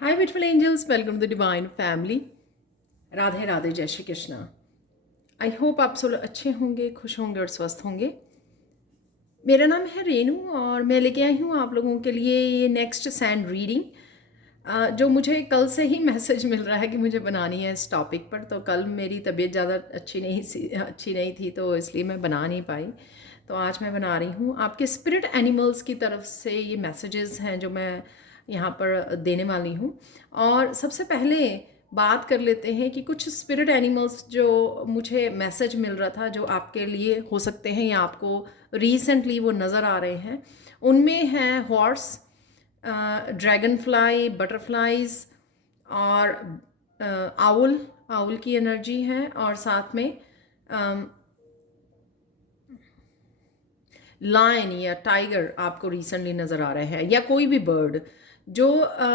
Hi beautiful angels, welcome to the divine family. Radhe Radhe, जय Shri Krishna. I hope आप सब अच्छे होंगे, खुश होंगे और स्वस्थ होंगे। मेरा नाम है रेनू और मैं लेके आई हूँ आप लोगों के लिए ये नेक्स्ट सैंड रीडिंग, जो मुझे कल से ही मैसेज मिल रहा है कि मुझे बनानी है इस टॉपिक पर। तो कल मेरी तबीयत ज़्यादा अच्छी नहीं थी, तो इसलिए मैं बना नहीं पाई। तो आज मैं बना रही हूँ। आपके स्पिरिट एनिमल्स की तरफ से ये मैसेजेस हैं जो मैं यहाँ पर देने वाली हूँ। और सबसे पहले बात कर लेते हैं कि कुछ स्पिरिट एनिमल्स जो मुझे मैसेज मिल रहा था, जो आपके लिए हो सकते हैं या आपको रिसेंटली वो नज़र आ रहे हैं। उनमें हैं हॉर्स, ड्रैगन फ्लाई, बटरफ्लाइज और आउल। आउल की एनर्जी है और साथ में लायन या टाइगर आपको रिसेंटली नज़र आ रहा है, या कोई भी बर्ड। जो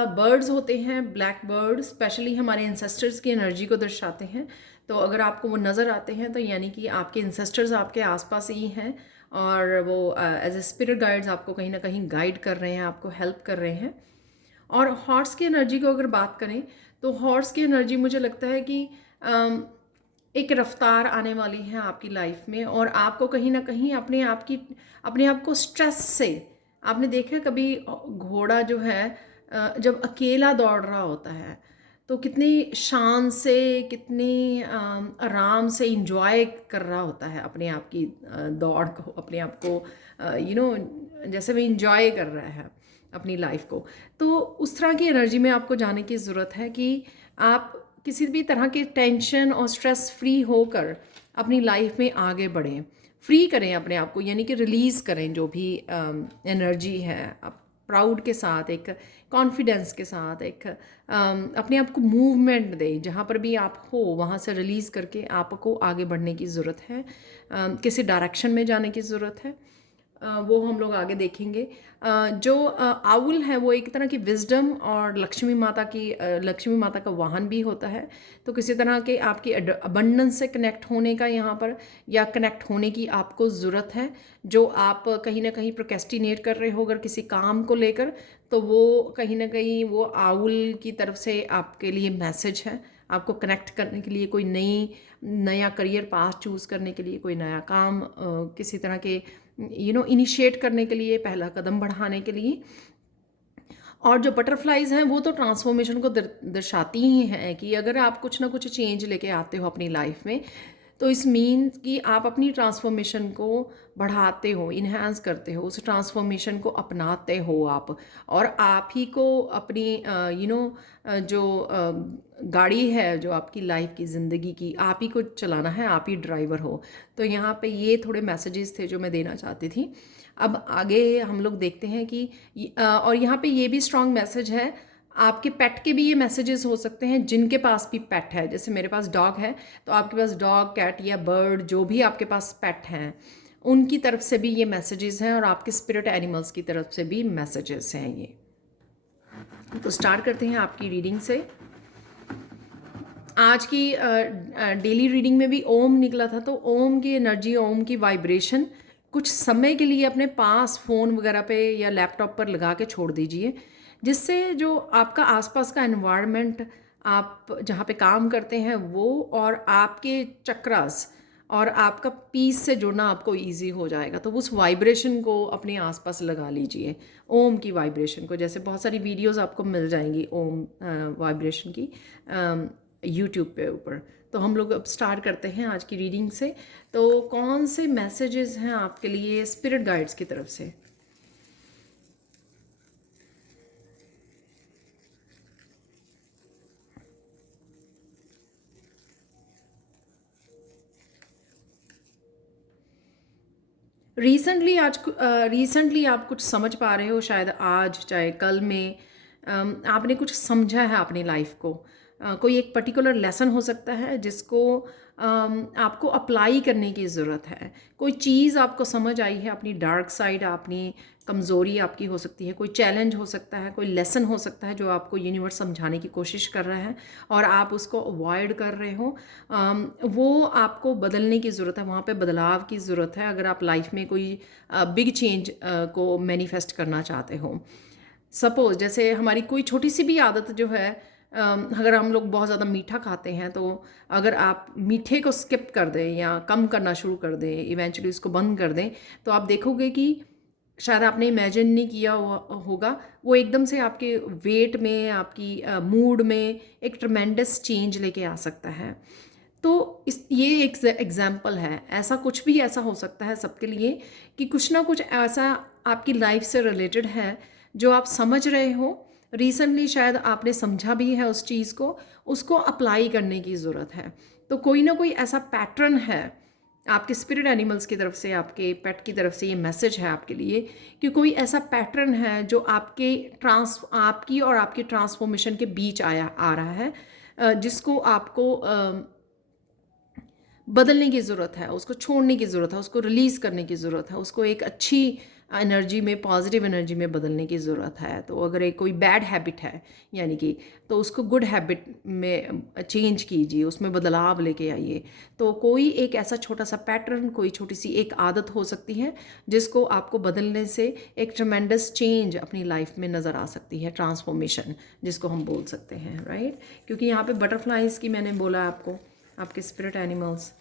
बर्ड्स होते हैं, ब्लैक बर्ड स्पेशली हमारे इंसेस्टर्स की एनर्जी को दर्शाते हैं। तो अगर आपको वो नज़र आते हैं तो यानी कि आपके इंसेस्टर्स आपके आसपास ही हैं और वो एज ए स्पिरिट गाइड्स आपको कहीं ना कहीं गाइड कर रहे हैं, आपको हेल्प कर रहे हैं। और हॉर्स की एनर्जी को अगर बात करें तो हॉर्स की एनर्जी मुझे लगता है कि एक रफ्तार आने वाली है आपकी लाइफ में, और आपको कहीं ना कहीं अपने आप को स्ट्रेस से, आपने देखा कभी घोड़ा जो है जब अकेला दौड़ रहा होता है तो कितनी शान से, कितनी आराम से इंजॉय कर रहा होता है अपने आप की दौड़ को, अपने आप को जैसे वो इंजॉय कर रहा है अपनी लाइफ को। तो उस तरह की एनर्जी में आपको जाने की ज़रूरत है कि आप किसी भी तरह के टेंशन और स्ट्रेस फ्री होकर अपनी लाइफ में आगे बढ़ें, फ्री करें अपने आप को, यानी कि रिलीज़ करें जो भी एनर्जी है। आप प्राउड के साथ, एक कॉन्फिडेंस के साथ, एक अपने आप को मूवमेंट दें। जहाँ पर भी आप हो वहाँ से रिलीज़ करके आपको आगे बढ़ने की ज़रूरत है, किसी डायरेक्शन में जाने की ज़रूरत है। वो हम लोग आगे देखेंगे। जो आउल है वो एक तरह की विजडम और लक्ष्मी माता का वाहन भी होता है। तो किसी तरह के आपकी अबंडेंस से कनेक्ट होने का यहाँ पर, या कनेक्ट होने की आपको ज़रूरत है। जो आप कहीं ना कहीं प्रोक्रेस्टिनेट कर रहे हो अगर किसी काम को लेकर, तो वो कहीं ना कहीं वो आउल की तरफ से आपके लिए मैसेज है। आपको कनेक्ट करने के लिए, कोई नया करियर पाथ चूज़ करने के लिए, कोई नया काम किसी तरह के इनिशिएट करने के लिए, पहला कदम बढ़ाने के लिए। और जो बटरफ्लाइज हैं वो तो ट्रांसफॉर्मेशन को दर्शाती ही हैं कि अगर आप कुछ ना कुछ चेंज लेके आते हो अपनी लाइफ में, तो इस मीन कि आप अपनी ट्रांसफॉर्मेशन को बढ़ाते हो, इन्हांस करते हो, उस ट्रांसफॉर्मेशन को अपनाते हो आप। और आप ही को अपनी जो गाड़ी है, जो आपकी लाइफ की ज़िंदगी की, आप ही को चलाना है, आप ही ड्राइवर हो। तो यहाँ पे ये थोड़े मैसेजेस थे जो मैं देना चाहती थी। अब आगे हम लोग देखते हैं कि और यहाँ पे ये भी स्ट्रॉन्ग मैसेज है, आपके पेट के भी ये मैसेजेस हो सकते हैं जिनके पास भी पेट है। जैसे मेरे पास डॉग है, तो आपके पास डॉग, कैट या बर्ड, जो भी आपके पास पेट हैं, उनकी तरफ से भी ये मैसेजेस हैं, और आपके स्पिरिट एनिमल्स की तरफ से भी मैसेजेस हैं ये। तो स्टार्ट करते हैं आपकी रीडिंग से। आज की डेली रीडिंग में भी ओम निकला था, तो ओम की एनर्जी, ओम की वाइब्रेशन कुछ समय के लिए अपने पास फ़ोन वगैरह पे या लैपटॉप पर लगा के छोड़ दीजिए, जिससे जो आपका आसपास का एनवायरनमेंट, आप जहाँ पे काम करते हैं वो, और आपके चक्रास और आपका पीस से जुड़ना आपको इजी हो जाएगा। तो उस वाइब्रेशन को अपने आसपास लगा लीजिए, ओम की वाइब्रेशन को। जैसे बहुत सारी वीडियोस आपको मिल जाएंगी ओम वाइब्रेशन की यूट्यूब पे ऊपर। तो हम लोग अब स्टार्ट करते हैं आज की रीडिंग से। तो कौन से मैसेजेस हैं आपके लिए स्पिरिट गाइड्स की तरफ से? रिसेंटली आप कुछ समझ पा रहे हो, शायद आज चाहे कल में आपने कुछ समझा है अपनी लाइफ को। कोई एक पर्टिकुलर लेसन हो सकता है जिसको आपको अप्लाई करने की ज़रूरत है। कोई चीज़ आपको समझ आई है, अपनी डार्क साइड, अपनी कमज़ोरी आपकी हो सकती है, कोई चैलेंज हो सकता है, कोई लेसन हो सकता है जो आपको यूनिवर्स समझाने की कोशिश कर रहा है और आप उसको अवॉइड कर रहे हो। वो आपको बदलने की ज़रूरत है, वहाँ पे बदलाव की ज़रूरत है अगर आप लाइफ में कोई बिग चेंज को मैनिफेस्ट करना चाहते हो। सपोज़ जैसे हमारी कोई छोटी सी भी आदत जो है, अगर हम लोग बहुत ज़्यादा मीठा खाते हैं, तो अगर आप मीठे को स्किप कर दें या कम करना शुरू कर दें, इवेंचुअली उसको बंद कर दें, तो आप देखोगे कि शायद आपने इमेजिन नहीं किया होगा, वो एकदम से आपके वेट में, आपकी मूड में एक ट्रमेंडस चेंज लेके आ सकता है। तो ये एक एग्जाम्पल है, ऐसा कुछ भी ऐसा हो सकता है सबके लिए कि कुछ ना कुछ ऐसा आपकी लाइफ से रिलेटेड है जो आप समझ रहे हो, रिसेंटली शायद आपने समझा भी है उस चीज़ को, उसको अप्लाई करने की ज़रूरत है। तो कोई ना कोई ऐसा पैटर्न है आपके स्पिरिट एनिमल्स की तरफ से, आपके पेट की तरफ से ये मैसेज है आपके लिए कि कोई ऐसा पैटर्न है जो आपकी और आपकी ट्रांसफॉर्मेशन के बीच आ रहा है, जिसको आपको बदलने की ज़रूरत है, उसको छोड़ने की ज़रूरत है, उसको रिलीज़ करने की ज़रूरत है, उसको एक अच्छी एनर्जी में, पॉजिटिव एनर्जी में बदलने की ज़रूरत है। तो अगर एक कोई बैड हैबिट है यानी कि, तो उसको गुड हैबिट में चेंज कीजिए, उसमें बदलाव लेके आइए। तो कोई एक ऐसा छोटा सा पैटर्न, कोई छोटी सी एक आदत हो सकती है जिसको आपको बदलने से एक ट्रमेंडस चेंज अपनी लाइफ में नज़र आ सकती है, ट्रांसफॉर्मेशन जिसको हम बोल सकते हैं, राइट। क्योंकि यहाँ पे बटरफ्लाइज़ की मैंने बोला आपको, आपके स्पिरिट एनिमल्स।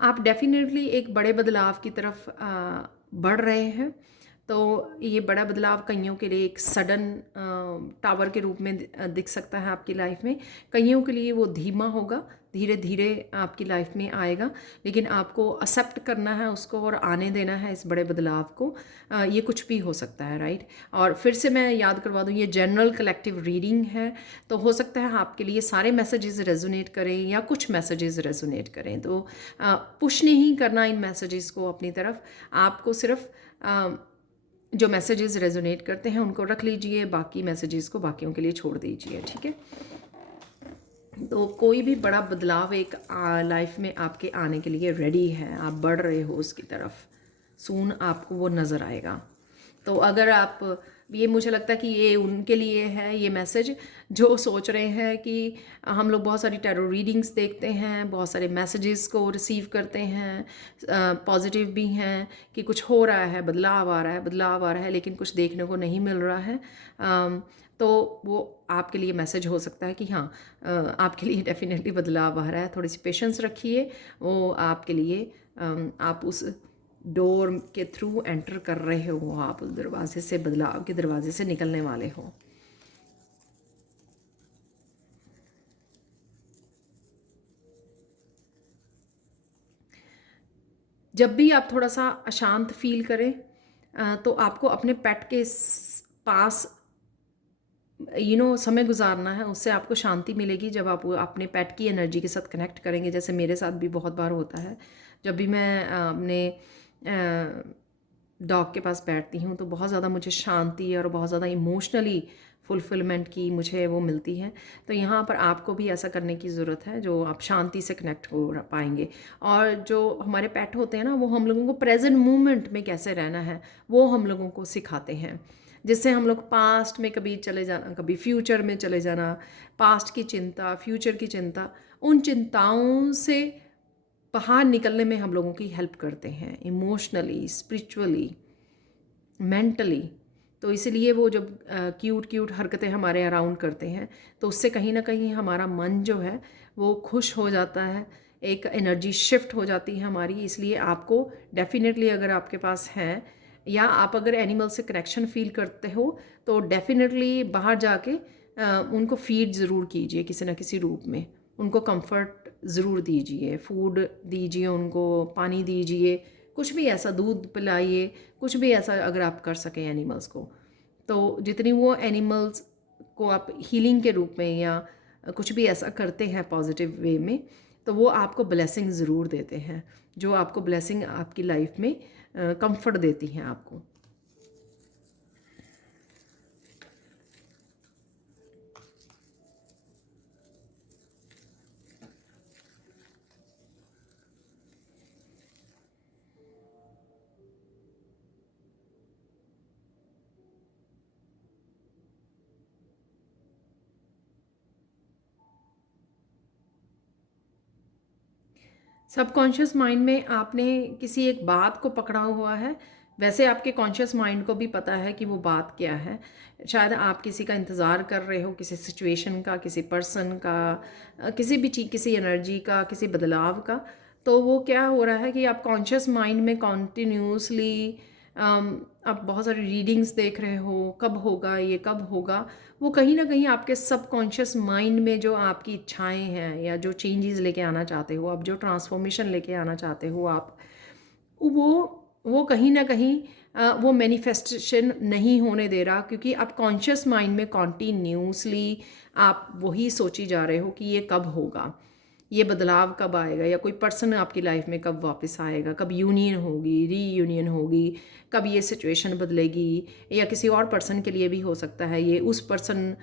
आप डेफिनेटली एक बड़े बदलाव की तरफ बढ़ रहे हैं। तो ये बड़ा बदलाव कईयों के लिए एक सडन टावर के रूप में दिख सकता है आपकी लाइफ में। कईयों के लिए वो धीमा होगा, धीरे धीरे आपकी लाइफ में आएगा, लेकिन आपको एक्सेप्ट करना है उसको और आने देना है इस बड़े बदलाव को। ये कुछ भी हो सकता है, राइट। और फिर से मैं याद करवा दूँ, ये जनरल कलेक्टिव रीडिंग है, तो हो सकता है आपके लिए सारे मैसेजेस रेजोनेट करें या कुछ मैसेजेस रेजोनेट करें। तो पुश नहीं करना इन मैसेजेस को अपनी तरफ, आपको सिर्फ जो मैसेजेस रेजोनेट करते हैं उनको रख लीजिए, बाकी मैसेजेस को बाकियों के लिए छोड़ दीजिए, ठीक है। तो कोई भी बड़ा बदलाव एक लाइफ में आपके आने के लिए रेडी है, आप बढ़ रहे हो उसकी तरफ, सून आपको वो नज़र आएगा। तो अगर आप, ये मुझे लगता है कि ये उनके लिए है ये मैसेज जो सोच रहे हैं कि हम लोग बहुत सारी टैरो रीडिंग्स देखते हैं, बहुत सारे मैसेजेस को रिसीव करते हैं, पॉजिटिव भी हैं कि कुछ हो रहा है, बदलाव आ रहा है, बदलाव आ रहा है, लेकिन कुछ देखने को नहीं मिल रहा है। तो वो आपके लिए मैसेज हो सकता है कि हाँ, आपके लिए डेफिनेटली बदलाव आ रहा है, थोड़ी सी पेशेंस रखिए, वो आपके लिए, आप उस डोर के थ्रू एंटर कर रहे हो, आप उस दरवाजे से, बदलाव के दरवाजे से निकलने वाले हो। जब भी आप थोड़ा सा अशांत फील करें, तो आपको अपने पेट के पास समय गुजारना है, उससे आपको शांति मिलेगी। जब आप अपने पेट की एनर्जी के साथ कनेक्ट करेंगे, जैसे मेरे साथ भी बहुत बार होता है, जब भी मैं अपने डॉग के पास बैठती हूँ तो बहुत ज़्यादा मुझे शांति और बहुत ज़्यादा इमोशनली फुलफिलमेंट की मुझे वो मिलती है। तो यहाँ पर आपको भी ऐसा करने की ज़रूरत है, जो आप शांति से कनेक्ट हो पाएंगे। और जो हमारे पेट होते हैं ना, वो हम लोगों को प्रेजेंट मोमेंट में कैसे रहना है वो हम लोगों को सिखाते हैं, जिससे हम लोग पास्ट में कभी चले जाना, कभी फ्यूचर में चले जाना, पास्ट की चिंता, फ्यूचर की चिंता, उन चिंताओं से बाहर निकलने में हम लोगों की हेल्प करते हैं, इमोशनली, स्पिरिचुअली, मेंटली। तो इसलिए वो जब क्यूट क्यूट हरकतें हमारे अराउंड करते हैं, तो उससे कहीं ना कहीं हमारा मन जो है वो खुश हो जाता है, एक एनर्जी शिफ्ट हो जाती है हमारी। इसलिए आपको डेफिनेटली, अगर आपके पास है या आप अगर एनिमल से कनेक्शन फील करते हो, तो डेफिनेटली बाहर जाके उनको फीड ज़रूर कीजिए किसी न किसी रूप में, उनको कंफर्ट ज़रूर दीजिए, फूड दीजिए, उनको पानी दीजिए, कुछ भी ऐसा, दूध पिलाइए, कुछ भी ऐसा अगर आप कर सकें एनिमल्स को। तो जितनी वो एनिमल्स को आप हीलिंग के रूप में या कुछ भी ऐसा करते हैं पॉजिटिव वे में, तो वो आपको ब्लेसिंग ज़रूर देते हैं, जो आपको ब्लेसिंग आपकी लाइफ में कंफर्ट देती हैं आपको। सबकॉन्शियस माइंड में आपने किसी एक बात को पकड़ा हुआ है, वैसे आपके कॉन्शियस माइंड को भी पता है कि वो बात क्या है। शायद आप किसी का इंतज़ार कर रहे हो, किसी सिचुएशन का, किसी पर्सन का, किसी भी चीज़, किसी एनर्जी का, किसी बदलाव का। तो वो क्या हो रहा है कि आप कॉन्शियस माइंड में कॉन्टिन्यूसली आप बहुत सारी रीडिंग्स देख रहे हो, कब होगा ये, कब होगा। वो कहीं ना कहीं आपके सबकॉन्शियस माइंड में जो आपकी इच्छाएं हैं या जो चेंजेस लेके आना चाहते हो आप, जो ट्रांसफॉर्मेशन लेके आना चाहते हो आप, वो कहीं ना कहीं वो मैनिफेस्टेशन नहीं होने दे रहा, क्योंकि आप कॉन्शियस माइंड में कॉन्टीन्यूसली आप वही सोची जा रहे हो कि ये कब होगा, ये बदलाव कब आएगा, या कोई पर्सन आपकी लाइफ में कब वापस आएगा, कब यूनियन होगी, रीयूनियन होगी, कब ये सिचुएशन बदलेगी, या किसी और पर्सन के लिए भी हो सकता है ये, उस पर्सन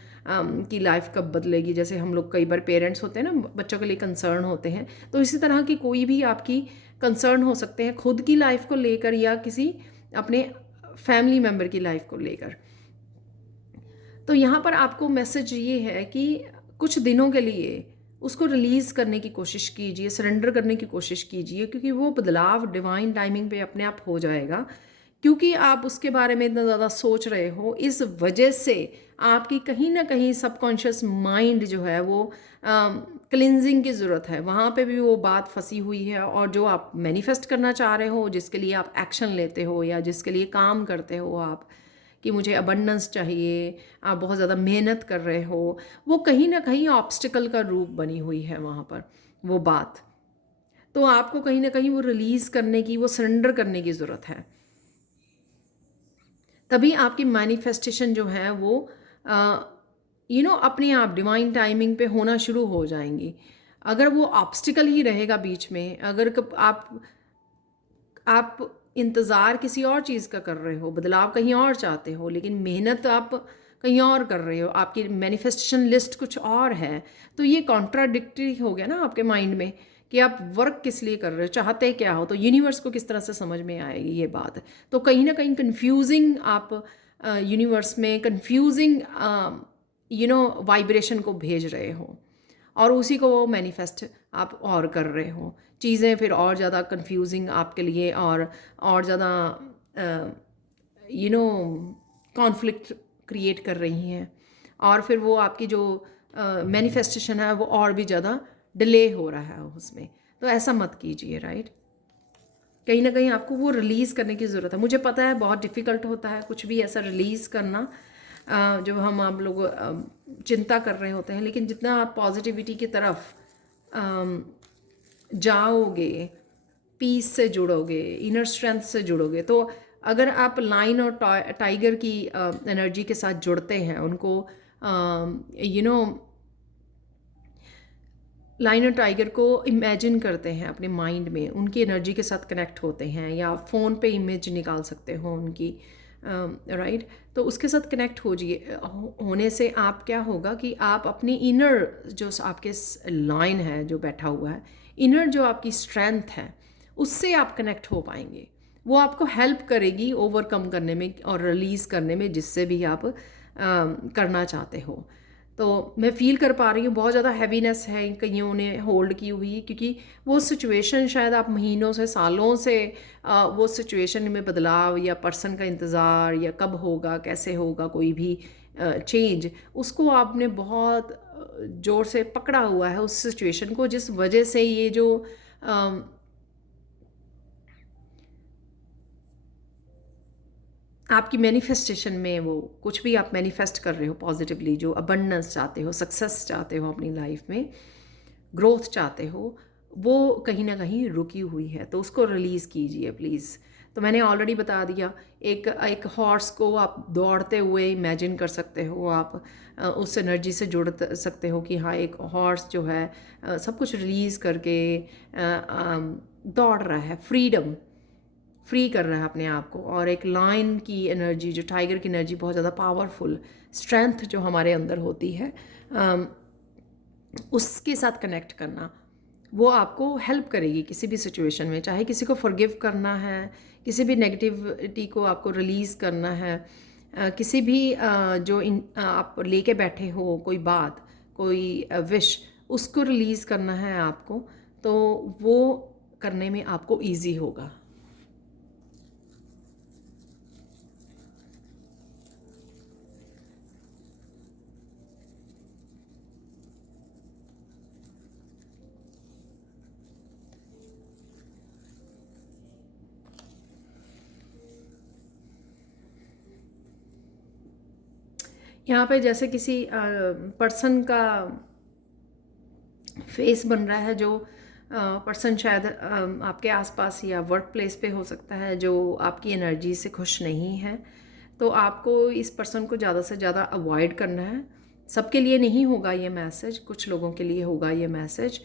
की लाइफ कब बदलेगी। जैसे हम लोग कई बार पेरेंट्स होते हैं ना, बच्चों के लिए कंसर्न होते हैं, तो इसी तरह की कोई भी आपकी कंसर्न हो सकते हैं खुद की लाइफ को लेकर या किसी अपने फैमिली मेम्बर की लाइफ को लेकर। तो यहाँ पर आपको मैसेज ये है कि कुछ दिनों के लिए उसको रिलीज़ करने की कोशिश कीजिए, सरेंडर करने की कोशिश कीजिए, क्योंकि वो बदलाव डिवाइन टाइमिंग पे अपने आप हो जाएगा। क्योंकि आप उसके बारे में इतना ज़्यादा सोच रहे हो, इस वजह से आपकी कहीं ना कहीं सबकॉन्शियस माइंड जो है वो क्लिनजिंग की ज़रूरत है, वहाँ पे भी वो बात फंसी हुई है। और जो आप मैनिफेस्ट करना चाह रहे हो, जिसके लिए आप एक्शन लेते हो या जिसके लिए काम करते हो आप, कि मुझे अबंडेंस चाहिए, आप बहुत ज़्यादा मेहनत कर रहे हो, वो कहीं ना कहीं ऑब्स्टिकल का रूप बनी हुई है वहाँ पर वो बात। तो आपको कहीं ना कहीं वो रिलीज़ करने की, वो सरेंडर करने की ज़रूरत है। तभी आपकी मैनिफेस्टेशन जो है वो अपने आप डिवाइन टाइमिंग पे होना शुरू हो जाएंगी। अगर वो ऑब्स्टिकल ही रहेगा बीच में, अगर आप इंतज़ार किसी और चीज़ का कर रहे हो, बदलाव कहीं और चाहते हो, लेकिन मेहनत आप कहीं और कर रहे हो, आपकी मैनिफेस्टेशन लिस्ट कुछ और है, तो ये कॉन्ट्राडिक्टरी हो गया ना आपके माइंड में कि आप वर्क किस लिए कर रहे हो, चाहते क्या हो। तो यूनिवर्स को किस तरह से समझ में आएगी ये बात। तो कहीं ना कहीं कन्फ्यूजिंग आप यूनिवर्स में कन्फ्यूजिंग वाइब्रेशन को भेज रहे हो, और उसी को वो मैनिफेस्ट आप और कर रहे हो। चीज़ें फिर और ज़्यादा कंफ्यूजिंग आपके लिए और ज़्यादा कॉन्फ्लिक्ट क्रिएट कर रही हैं, और फिर वो आपकी जो मैनिफेस्टेशन है वो और भी ज़्यादा डिले हो रहा है उसमें। तो ऐसा मत कीजिए, राइट। कहीं ना कहीं आपको वो रिलीज़ करने की ज़रूरत है। मुझे पता है बहुत डिफ़िकल्ट होता है कुछ भी ऐसा रिलीज़ करना, जो हम आप लोग चिंता कर रहे होते हैं, लेकिन जितना आप पॉजिटिविटी की तरफ जाओगे, पीस से जुड़ोगे, इनर स्ट्रेंथ से जुड़ोगे, तो अगर आप लाइन और टाइगर की एनर्जी के साथ जुड़ते हैं, उनको लाइन और टाइगर को इमेजिन करते हैं अपने माइंड में, उनकी एनर्जी के साथ कनेक्ट होते हैं, या फ़ोन पे इमेज निकाल सकते हो उनकी, राइट। तो उसके साथ कनेक्ट होने से आप क्या होगा कि आप अपनी इनर जो आपके लाइन है जो बैठा हुआ है, इनर जो आपकी स्ट्रेंथ है, उससे आप कनेक्ट हो पाएंगे। वो आपको हेल्प करेगी ओवरकम करने में और रिलीज़ करने में, जिससे भी आप करना चाहते हो। तो मैं फ़ील कर पा रही हूँ बहुत ज़्यादा हैवीनेस है कईयों ने होल्ड की हुई, क्योंकि वो सिचुएशन शायद आप महीनों से, सालों से वो सिचुएशन में बदलाव या पर्सन का इंतज़ार, या कब होगा, कैसे होगा कोई भी चेंज, उसको आपने बहुत ज़ोर से पकड़ा हुआ है उस सिचुएशन को, जिस वजह से ये जो आपकी मैनिफेस्टेशन में, वो कुछ भी आप मैनिफेस्ट कर रहे हो पॉजिटिवली, जो अबंडेंस चाहते हो, सक्सेस चाहते हो अपनी लाइफ में, ग्रोथ चाहते हो, वो कहीं ना कहीं रुकी हुई है। तो उसको रिलीज़ कीजिए प्लीज़। तो मैंने ऑलरेडी बता दिया, एक हॉर्स को आप दौड़ते हुए इमेजिन कर सकते हो, आप उस एनर्जी से जुड़ सकते हो कि हाँ, एक हॉर्स जो है सब कुछ रिलीज़ करके दौड़ रहा है, फ्री कर रहा है अपने आप को। और एक लायन की एनर्जी, जो टाइगर की एनर्जी, बहुत ज़्यादा पावरफुल स्ट्रेंथ जो हमारे अंदर होती है, उसके साथ कनेक्ट करना, वो आपको हेल्प करेगी किसी भी सिचुएशन में। चाहे किसी को फॉरगिव करना है, किसी भी नेगेटिविटी को आपको रिलीज़ करना है, किसी भी जो आप लेके बैठे हो कोई बात, कोई विश, उसको रिलीज़ करना है आपको, तो वो करने में आपको ईजी होगा। यहाँ पे जैसे किसी पर्सन का फेस बन रहा है, जो पर्सन शायद आपके आसपास या वर्क प्लेस पे हो सकता है, जो आपकी एनर्जी से खुश नहीं है। तो आपको इस पर्सन को ज़्यादा से ज़्यादा अवॉइड करना है। सबके लिए नहीं होगा ये मैसेज, कुछ लोगों के लिए होगा ये मैसेज,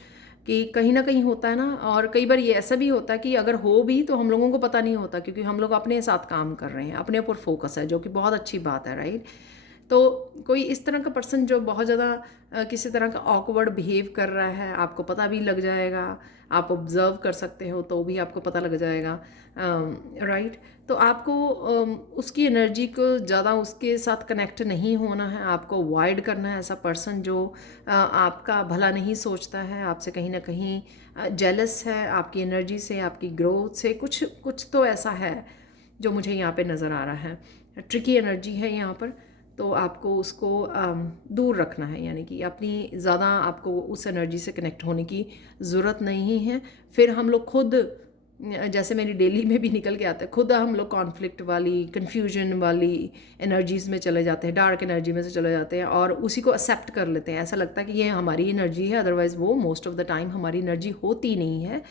कि कहीं ना कहीं होता है ना। और कई बार ये ऐसा भी होता है कि अगर हो भी तो हम लोगों को पता नहीं होता, क्योंकि हम लोग अपने साथ काम कर रहे हैं, अपने ऊपर फोकस है, जो कि बहुत अच्छी बात है, राइट। तो कोई इस तरह का पर्सन जो बहुत ज़्यादा किसी तरह का ऑकवर्ड बिहेव कर रहा है, आपको पता भी लग जाएगा, आप ऑब्ज़र्व कर सकते हो तो भी आपको पता लग जाएगा, राइट। तो आपको उसकी एनर्जी को ज़्यादा उसके साथ कनेक्ट नहीं होना है, आपको अवॉइड करना है ऐसा पर्सन जो आपका भला नहीं सोचता है, आपसे कहीं ना कहीं जेलस है, आपकी एनर्जी से, आपकी ग्रोथ से। कुछ कुछ तो ऐसा है जो मुझे यहाँ पे नज़र आ रहा है, ट्रिकी एनर्जी है यहाँ पर। तो आपको उसको दूर रखना है, यानी कि अपनी ज़्यादा आपको उस एनर्जी से कनेक्ट होने की ज़रूरत नहीं है। फिर हम लोग खुद, जैसे मेरी डेली में भी निकल के आता है, खुद हम लोग कॉन्फ्लिक्ट वाली, कन्फ्यूजन वाली एनर्जीज़ में चले जाते हैं, डार्क एनर्जी में से चले जाते हैं और उसी को एक्सेप्ट कर लेते हैं। ऐसा लगता है कि ये हमारी एनर्जी है, अदरवाइज़ वो मोस्ट ऑफ द टाइम हमारी एनर्जी होती नहीं है,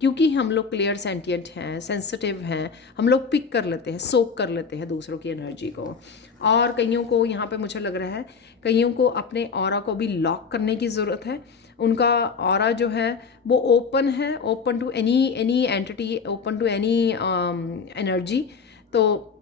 क्योंकि हम लोग क्लियर सेंटिएंट हैं, सेंसिटिव हैं, हम लोग पिक कर लेते हैं, सोक कर लेते हैं दूसरों की एनर्जी को। और कईयों को यहाँ पे मुझे लग रहा है, कईयों को अपने ऑरा को भी लॉक करने की ज़रूरत है। उनका ऑरा जो है वो ओपन है, open to any entity, open to any energy. तो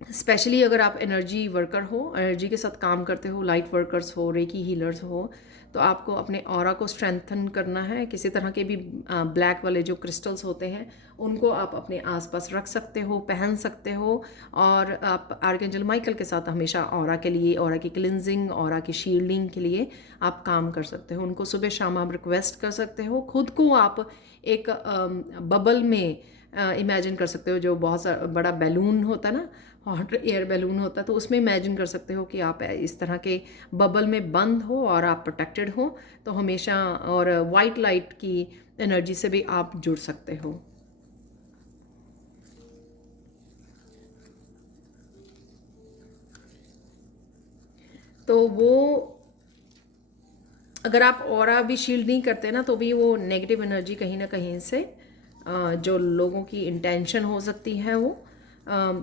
स्पेशली अगर आप एनर्जी वर्कर हो, एनर्जी के साथ काम करते हो, लाइट वर्कर्स हो, रेकी हीलर्स हो, तो आपको अपने ऑरा को स्ट्रेंथन करना है। किसी तरह के भी ब्लैक वाले जो क्रिस्टल्स होते हैं उनको आप अपने आसपास रख सकते हो, पहन सकते हो। और आप आर्कएंजल माइकल के साथ हमेशा ऑरा के लिए, ऑरा की क्लिनजिंग, ऑरा की शील्डिंग के लिए आप काम कर सकते हो। उनको सुबह शाम आप रिक्वेस्ट कर सकते हो। खुद को आप एक बबल में इमेजिन कर सकते हो, जो बहुत बड़ा बैलून होता है ना, हॉट एयर बैलून होता है, तो उसमें इमेजिन कर सकते हो कि आप इस तरह के बबल में बंद हो और आप प्रोटेक्टेड हो, तो हमेशा। और वाइट लाइट की एनर्जी से भी आप जुड़ सकते हो। तो वो, अगर आप ऑरा भी शील्ड नहीं करते ना, तो भी वो नेगेटिव एनर्जी कहीं ना कहीं से जो लोगों की इंटेंशन हो सकती है वो,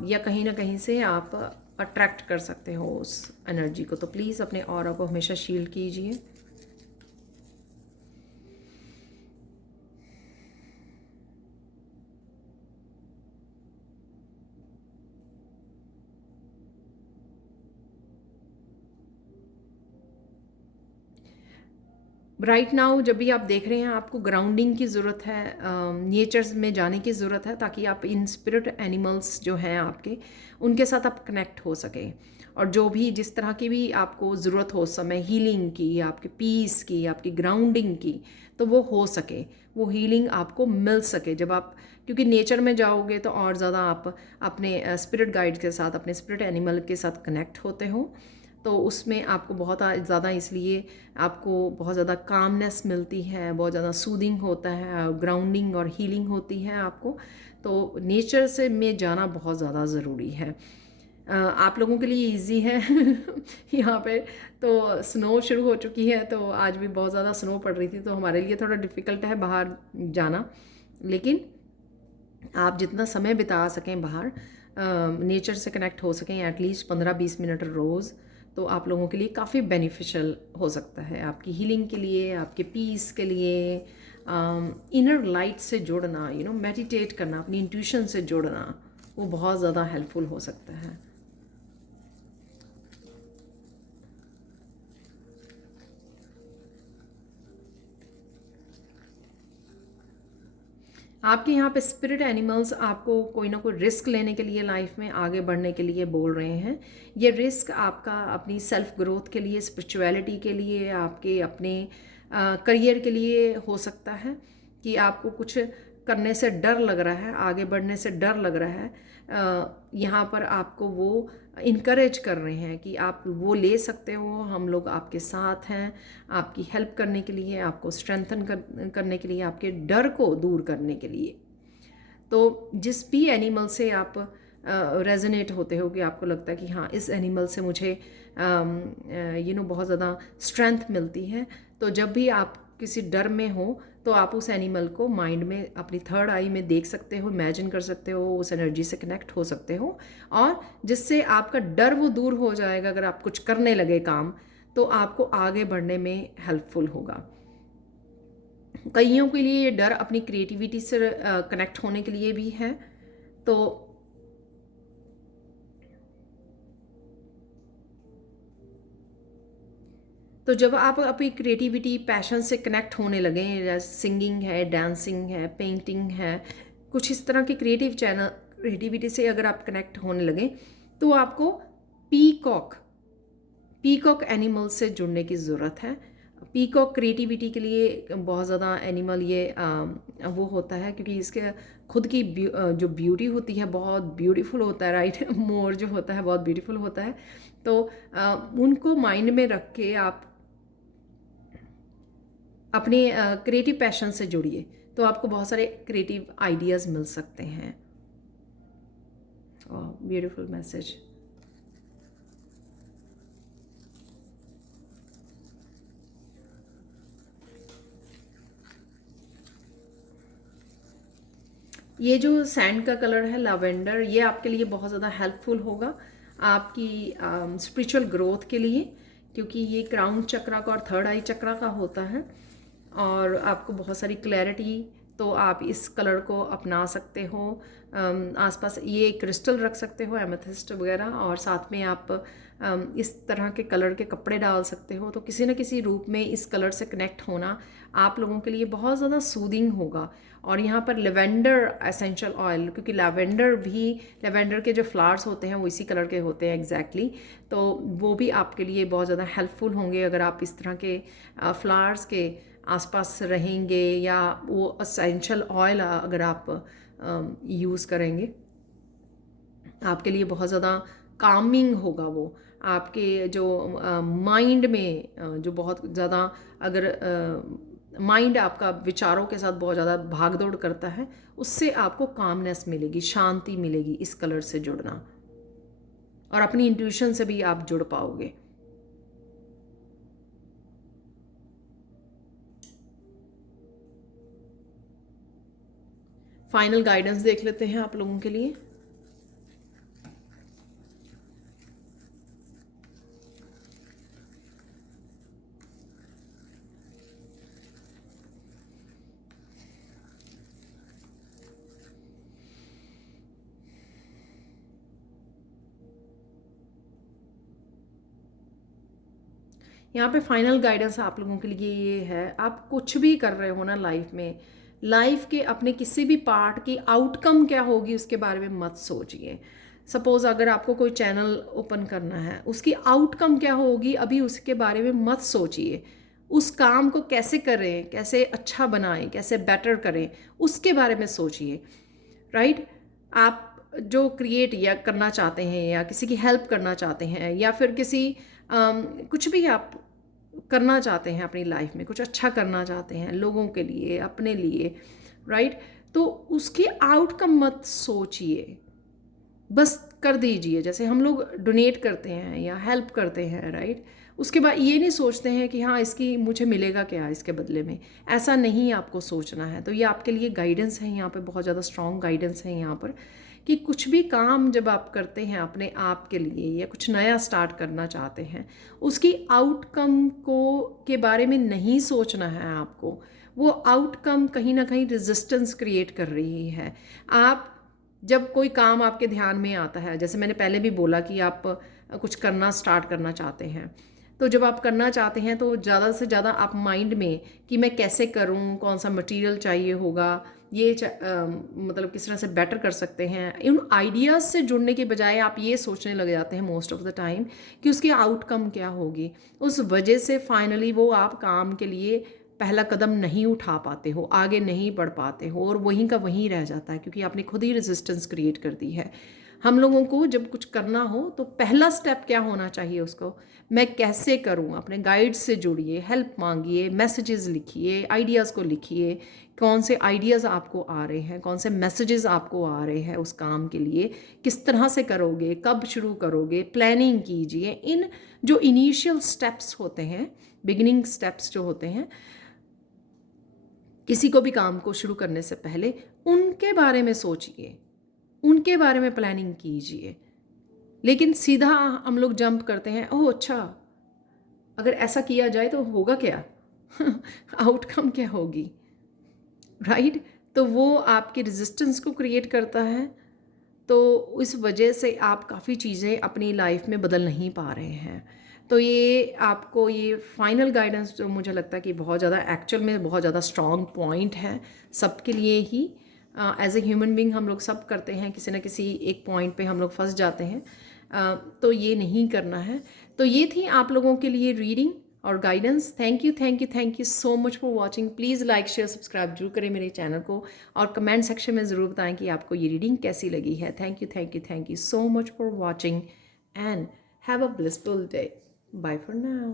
या कहीं ना कहीं से आप अट्रैक्ट कर सकते हो उस एनर्जी को। तो प्लीज़ अपने ऑरा को हमेशा शील्ड कीजिए। राइट नाउ जब भी आप देख रहे हैं, आपको ग्राउंडिंग की ज़रूरत है, नेचर्स में जाने की ज़रूरत है, ताकि आप इन स्पिरिट एनिमल्स जो हैं आपके, उनके साथ आप कनेक्ट हो सकें। और जो भी जिस तरह की भी आपको ज़रूरत हो उस समय, हीलिंग की, आपके पीस की, आपकी ग्राउंडिंग की, तो वो हो सके, वो हीलिंग आपको मिल सके जब आप, क्योंकि नेचर में जाओगे तो और ज़्यादा आप अपने स्पिरिट गाइड के साथ, अपने स्पिरिट एनिमल के साथ कनेक्ट होते हो। तो उसमें आपको बहुत ज़्यादा, इसलिए आपको बहुत ज़्यादा कामनेस मिलती है, बहुत ज़्यादा सूदिंग होता है, ग्राउंडिंग और हीलिंग होती है आपको। तो नेचर से में जाना बहुत ज़्यादा ज़रूरी है। आप लोगों के लिए इजी है यहाँ पे तो स्नो शुरू हो चुकी है, तो आज भी बहुत ज़्यादा स्नो पड़ रही थी, तो हमारे लिए थोड़ा डिफ़िकल्ट है बाहर जाना। लेकिन आप जितना समय बिता सकें बाहर, नेचर से कनेक्ट हो सकें एटलीस्ट 15-20 मिनट रोज़, तो आप लोगों के लिए काफ़ी बेनिफिशियल हो सकता है, आपकी हीलिंग के लिए, आपके पीस के लिए। इनर लाइट से जुड़ना, मेडिटेट करना, अपनी इंट्यूशन से जुड़ना, वो बहुत ज़्यादा हेल्पफुल हो सकता है। आपके यहाँ पे स्पिरिट एनिमल्स आपको कोई ना कोई रिस्क लेने के लिए, लाइफ में आगे बढ़ने के लिए बोल रहे हैं। ये रिस्क आपका अपनी सेल्फ ग्रोथ के लिए, स्पिरिचुअलिटी के लिए, आपके अपने करियर के लिए हो सकता है। कि आपको कुछ करने से डर लग रहा है, आगे बढ़ने से डर लग रहा है, यहाँ पर आपको वो इनकरेज कर रहे हैं कि आप वो ले सकते हो, हम लोग आपके साथ हैं, आपकी हेल्प करने के लिए, आपको स्ट्रेंथन करने के लिए, आपके डर को दूर करने के लिए। तो जिस भी एनिमल से आप रेजोनेट होते हो कि आपको लगता है कि हाँ इस एनिमल से मुझे बहुत ज़्यादा स्ट्रेंथ मिलती है, तो जब भी आप किसी डर में हो तो आप उस एनिमल को माइंड में अपनी थर्ड आई में देख सकते हो, इमेजिन कर सकते हो, उस एनर्जी से कनेक्ट हो सकते हो, और जिससे आपका डर वो दूर हो जाएगा। अगर आप कुछ करने लगे काम तो आपको आगे बढ़ने में हेल्पफुल होगा। कईयों के लिए ये डर अपनी क्रिएटिविटी से कनेक्ट होने के लिए भी है। तो जब आप अपनी क्रिएटिविटी पैशन से कनेक्ट होने लगे, जैसे सिंगिंग है, डांसिंग है, पेंटिंग है, कुछ इस तरह की क्रिएटिविटी से अगर आप कनेक्ट होने लगे तो आपको पीकॉक एनिमल से जुड़ने की ज़रूरत है। पीकॉक क्रिएटिविटी के लिए बहुत ज़्यादा एनिमल ये वो होता है, क्योंकि इसके खुद की जो ब्यूटी होती है बहुत ब्यूटीफुल होता है, राइट। मोर जो होता है बहुत ब्यूटीफुल होता है। तो उनको माइंड में रख के आप अपने क्रिएटिव पैशन से जुड़िए, तो आपको बहुत सारे क्रिएटिव आइडियाज़ मिल सकते हैं। Beautiful message. ये जो सैंड का कलर है लैवेंडर, ये आपके लिए बहुत ज़्यादा हेल्पफुल होगा आपकी स्पिरिचुअल ग्रोथ के लिए, क्योंकि ये क्राउन चक्रा का और थर्ड आई चक्रा का होता है, और आपको बहुत सारी क्लैरिटी, तो आप इस कलर को अपना सकते हो। आसपास ये क्रिस्टल रख सकते हो, एमेथिस्ट वगैरह, और साथ में आप इस तरह के कलर के कपड़े डाल सकते हो। तो किसी न किसी रूप में इस कलर से कनेक्ट होना आप लोगों के लिए बहुत ज़्यादा सूदिंग होगा। और यहाँ पर लेवेंडर एसेंशियल ऑयल, क्योंकि लेवेंडर के जो फ्लावर्स होते हैं वो इसी कलर के होते हैं एग्जैक्टली, तो वो भी आपके लिए बहुत ज़्यादा हेल्पफुल होंगे अगर आप इस तरह के फ्लावर्स के आसपास रहेंगे, या वो एसेंशियल ऑयल अगर आप यूज़ करेंगे, आपके लिए बहुत ज़्यादा कामिंग होगा। वो आपके जो माइंड में जो बहुत ज़्यादा, अगर माइंड आपका विचारों के साथ बहुत ज़्यादा भागदौड़ करता है, उससे आपको कामनेस मिलेगी, शांति मिलेगी इस कलर से जुड़ना, और अपनी इंट्यूशन से भी आप जुड़ पाओगे। फाइनल गाइडेंस देख लेते हैं आप लोगों के लिए। यहाँ पे फाइनल गाइडेंस आप लोगों के लिए ये है, आप कुछ भी कर रहे हो ना लाइफ में, लाइफ के अपने किसी भी पार्ट की आउटकम क्या होगी उसके बारे में मत सोचिए। सपोज़ अगर आपको कोई चैनल ओपन करना है, उसकी आउटकम क्या होगी अभी उसके बारे में मत सोचिए। उस काम को कैसे करें, कैसे अच्छा बनाएं, कैसे बेटर करें, उसके बारे में सोचिए, राइट। आप जो क्रिएट या करना चाहते हैं, या किसी की हेल्प करना चाहते हैं, या फिर कुछ भी आप करना चाहते हैं अपनी लाइफ में, कुछ अच्छा करना चाहते हैं लोगों के लिए, अपने लिए, राइट, तो उसकी आउटकम मत सोचिए, बस कर दीजिए। जैसे हम लोग डोनेट करते हैं या हेल्प करते हैं, राइट, उसके बाद ये नहीं सोचते हैं कि हाँ इसकी मुझे मिलेगा क्या इसके बदले में, ऐसा नहीं आपको सोचना है। तो ये आपके लिए गाइडेंस है, यहाँ पे बहुत ज़्यादा स्ट्रॉन्ग गाइडेंस है यहाँ पर, कि कुछ भी काम जब आप करते हैं अपने आप के लिए, या कुछ नया स्टार्ट करना चाहते हैं, उसकी आउटकम के बारे में नहीं सोचना है आपको। वो आउटकम कहीं ना कहीं रेजिस्टेंस क्रिएट कर रही है। आप जब कोई काम आपके ध्यान में आता है, जैसे मैंने पहले भी बोला कि आप कुछ करना स्टार्ट करना चाहते हैं, तो जब आप करना चाहते हैं तो ज़्यादा से ज़्यादा आप माइंड में कि मैं कैसे करूं, कौन सा मटेरियल चाहिए होगा, ये मतलब किस तरह से बेटर कर सकते हैं, इन आइडियाज़ से जुड़ने के बजाय आप ये सोचने लग जाते हैं मोस्ट ऑफ द टाइम कि उसकी आउटकम क्या होगी। उस वजह से फाइनली वो आप काम के लिए पहला कदम नहीं उठा पाते हो, आगे नहीं बढ़ पाते हो और वहीं का वहीं रह जाता है क्योंकि आपने खुद ही रेजिस्टेंस क्रिएट कर दी है। हम लोगों को जब कुछ करना हो तो पहला स्टेप क्या होना चाहिए उसको, मैं कैसे करूं, अपने गाइड से जुड़िए, हेल्प मांगिए, मैसेजेस लिखिए, आइडियाज़ को लिखिए, कौन से आइडियाज़ आपको आ रहे हैं, कौन से मैसेजेस आपको आ रहे हैं उस काम के लिए, किस तरह से करोगे, कब शुरू करोगे, प्लानिंग कीजिए। इन जो इनिशियल स्टेप्स होते हैं, बिगिनिंग स्टेप्स जो होते हैं किसी को भी काम को शुरू करने से पहले, उनके बारे में सोचिए, उनके बारे में प्लानिंग कीजिए। लेकिन सीधा हम लोग जंप करते हैं, ओह अच्छा अगर ऐसा किया जाए तो होगा क्या आउटकम क्या होगी, राइट? तो वो आपके रेजिस्टेंस को क्रिएट करता है। तो इस वजह से आप काफ़ी चीज़ें अपनी लाइफ में बदल नहीं पा रहे हैं। तो ये आपको ये फाइनल गाइडेंस जो मुझे लगता है कि बहुत ज़्यादा एक्चुअल में बहुत ज़्यादा स्ट्रॉन्ग पॉइंट है सबके लिए ही। एज ए ह्यूमन बीइंग हम लोग सब करते हैं, किसी न किसी एक पॉइंट पे हम लोग फंस जाते हैं। तो ये नहीं करना है। तो ये थी आप लोगों के लिए रीडिंग और guidance. Thank you so much for watching. Please like share subscribe जरूर करें मेरे चैनल को और कमेंट सेक्शन में ज़रूर बताएं कि आपको ये रीडिंग कैसी लगी है। Thank you so much for watching and have a blissful day. Bye for now.